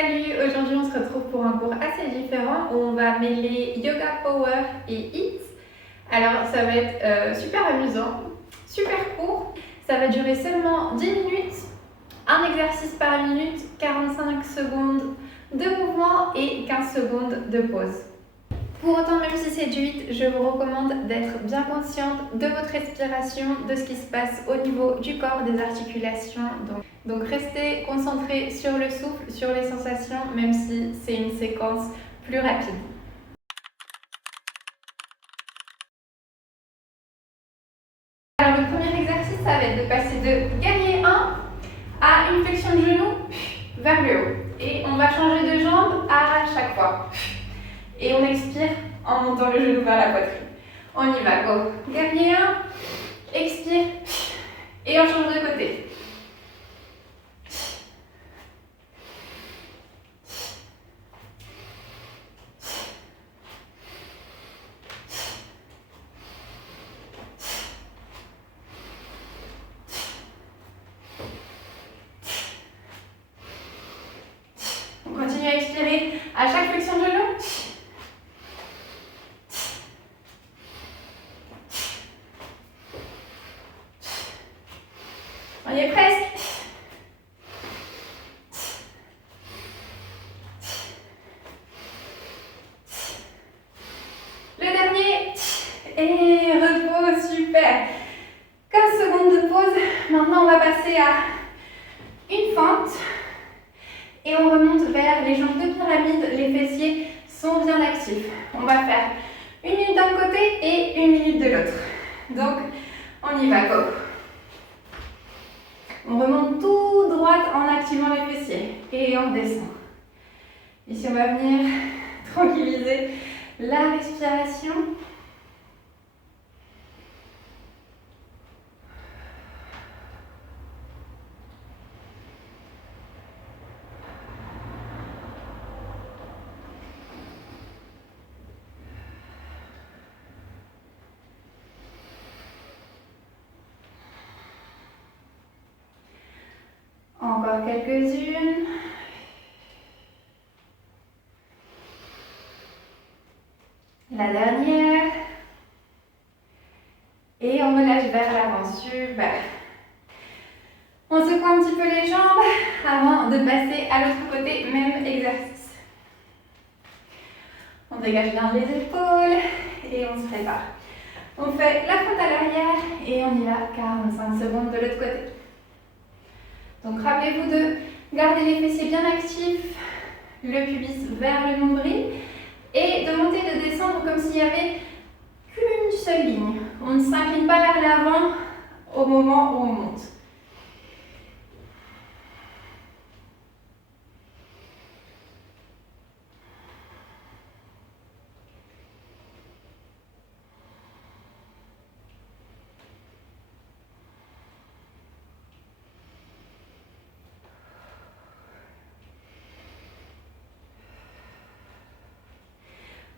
Salut, aujourd'hui on se retrouve pour un cours assez différent où on va mêler yoga power et HIIT. Alors ça va être super amusant, super court, ça va durer seulement 10 minutes, un exercice par minute, 45 secondes de mouvement et 15 secondes de pause. Pour autant, même si c'est du HIIT, je vous recommande d'être bien consciente de votre respiration, de ce qui se passe au niveau du corps, des articulations. Donc restez concentré sur le souffle, sur les sensations, même si c'est une séquence plus rapide. Alors le premier exercice, ça va être de passer de guerrier 1 à une flexion de genou vers le haut. Et on va changer de jambe à chaque fois. Et on expire en montant le genou vers la poitrine. On y va, go. Guerrier 1, expire, et on change de côté. On continue à expirer à chaque flexion de genou. On y est presque. Le dernier. Et repos, super. 15 secondes de pause. Maintenant, on va passer à une fente. Et on remonte vers les jambes de pyramide. Les fessiers sont bien actifs. On va faire une minute d'un côté et une minute de l'autre. Donc, on y va, go. On remonte tout droit en activant les fessiers et on descend. Ici, on va venir tranquilliser la respiration. Encore quelques-unes. La dernière. Et on relâche vers l'avant. Super. On secoue un petit peu les jambes avant de passer à l'autre côté. Même exercice. On dégage bien les épaules et on se prépare. On fait la fente à l'arrière et on y va 45 secondes de l'autre côté. Donc rappelez-vous de garder les fessiers bien actifs, le pubis vers le nombril et de monter et de descendre comme s'il n'y avait qu'une seule ligne. On ne s'incline pas vers l'avant au moment où on monte.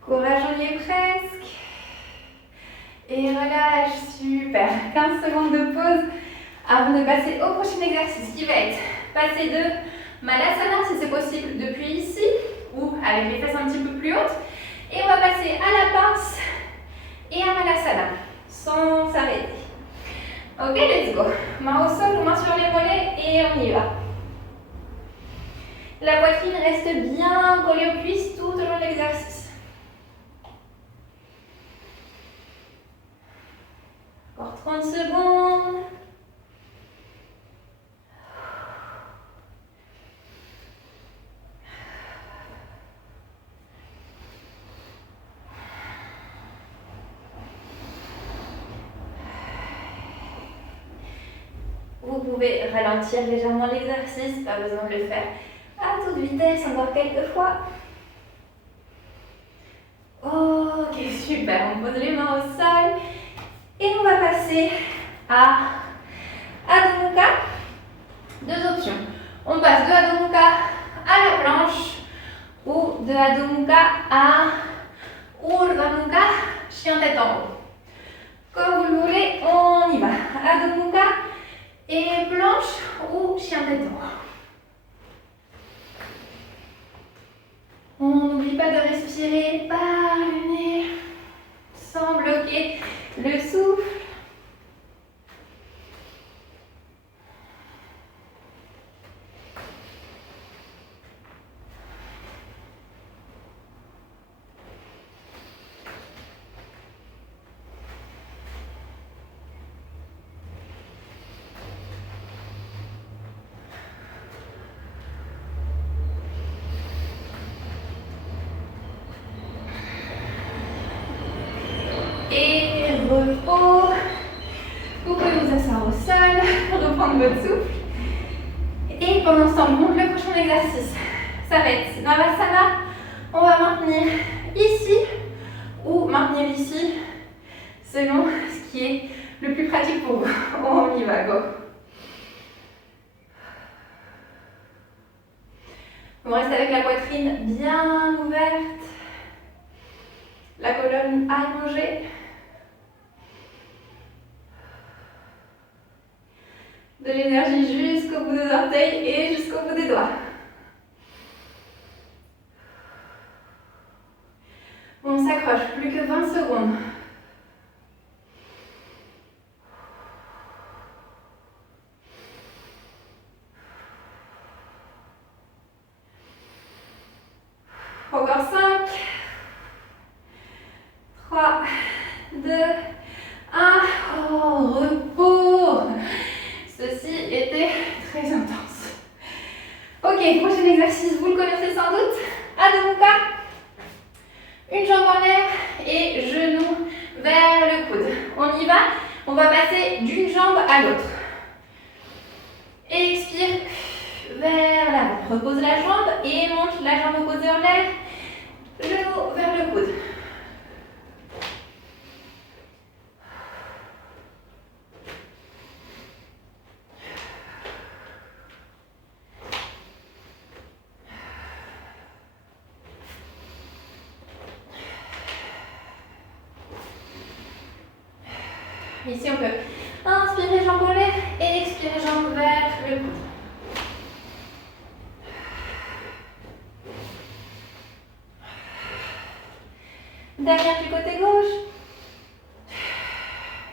Courage, on y est presque. Et relâche, super. 15 secondes de pause avant de passer au prochain exercice qui va être passer de Malasana si c'est possible depuis ici ou avec les fesses un petit peu plus hautes. Et on va passer à la pince et à Malasana sans s'arrêter. Ok, let's go. Main au sol ou main sur les mollets et on y va. La poitrine reste bien collée aux cuisses tout au long de l'exercice. Encore 30 secondes. Vous pouvez ralentir légèrement l'exercice, pas besoin de le faire à toute vitesse, encore quelques fois. Ok, super, on pose les mains au sol et on va passer à Adho Mukha. Deux options, on passe de Adho Mukha à la planche ou de Adho Mukha à Urdhva Mukha, chien tête en haut. Comme vous le voulez, on y va. Adho Mukha et planche ou chien tête en haut. pas de respirer par le nez sans bloquer le souffle. Et repos. Vous pouvez vous asseoir au sol, reprendre votre souffle. Et pendant ce temps, je montre le prochain exercice. Ça va être Navasana. On va maintenir ici ou maintenir ici, selon ce qui est le plus pratique pour vous. On y va, go. On reste avec la poitrine bien ouverte, la colonne allongée. De l'énergie jusqu'au bout des orteils et jusqu'au bout des doigts. On s'accroche, plus que 20 secondes. Encore 5, 3, 2, 1. Oh, repos. Ceci était très intense. Ok, prochain exercice, vous le connaissez sans doute. Adho Mukha. Une jambe en l'air et genou vers le coude. On y va, on va passer d'une jambe à l'autre. Expire vers l'avant. Repose la jambe et monte la jambe opposée en l'air. Genou vers le coude. Ici, on peut inspirer jambe en l'air et expirer jambe vers le coude. Derrière du côté gauche.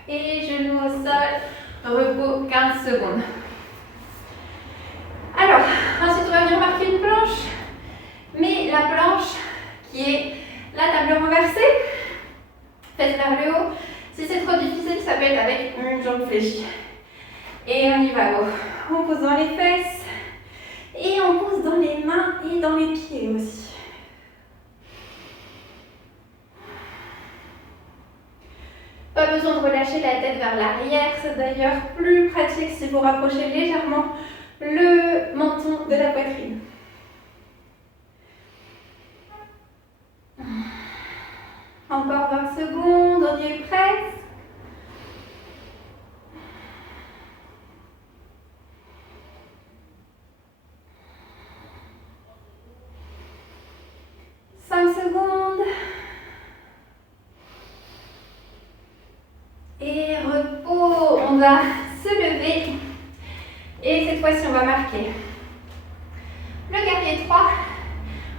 Et genoux au sol. Repos 15 secondes. Alors, ensuite, on va venir marquer une planche. Mais la planche qui est la table renversée. Fesses vers le haut. Si c'est trop difficile, ça peut être avec une jambe fléchie. Et on y va, go. On pose dans les fesses. Et on pose dans les mains et dans les pieds aussi. Pas besoin de relâcher la tête vers l'arrière. C'est d'ailleurs plus pratique si vous rapprochez légèrement le menton de la poitrine. Encore 20 secondes, on y est presque. Secondes. Et repos. On va se lever. Et cette fois-ci, on va marquer le guerrier 3.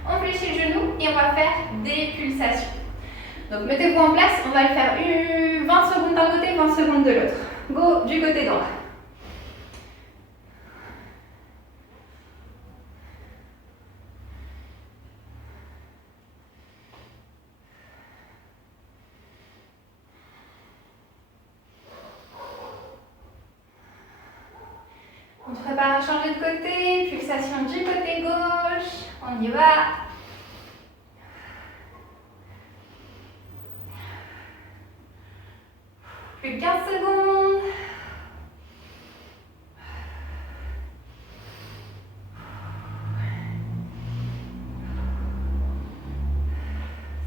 On fléchit le genou et on va faire des pulsations. Donc mettez-vous en place. On va le faire 20 secondes d'un côté, 20 secondes de l'autre. Go du côté droit. On se prépare à changer de côté, pulsation du côté gauche, on y va. Plus de 15 secondes.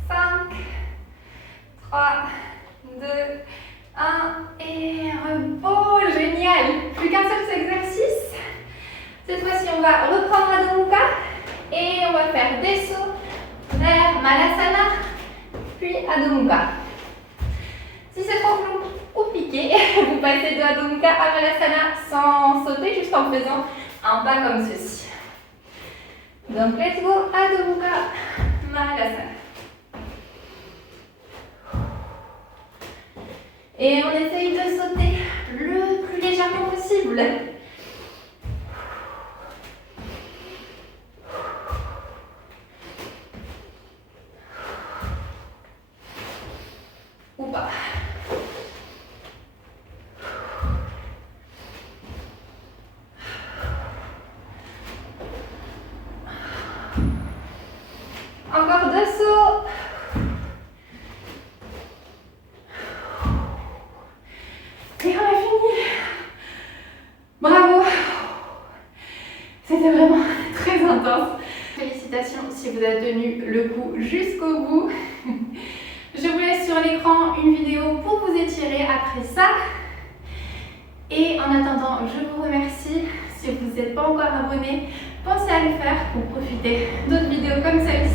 Cinq, 3, 2, 1 et repos. Génial. Plus qu'un seul exercice. Cette fois-ci, on va reprendre Adho Mukha et on va faire des sauts vers Malasana, puis Adho Mukha. Si c'est trop compliqué, vous passez de Adho Mukha à Malasana sans sauter, juste en faisant un pas comme ceci. Donc, let's go, Adho Mukha, Mahalasana. Et on essaye de sauter le plus légèrement possible. Ou pas. Encore 2 sauts. Et on a fini. Bravo. C'était vraiment très intense. Félicitations si vous avez tenu le coup jusqu'au bout. Je vous laisse sur l'écran une vidéo pour vous étirer après ça. Et en attendant, je vous remercie. Si vous n'êtes pas encore abonné, pensez à le faire pour profiter d'autres vidéos comme celle-ci.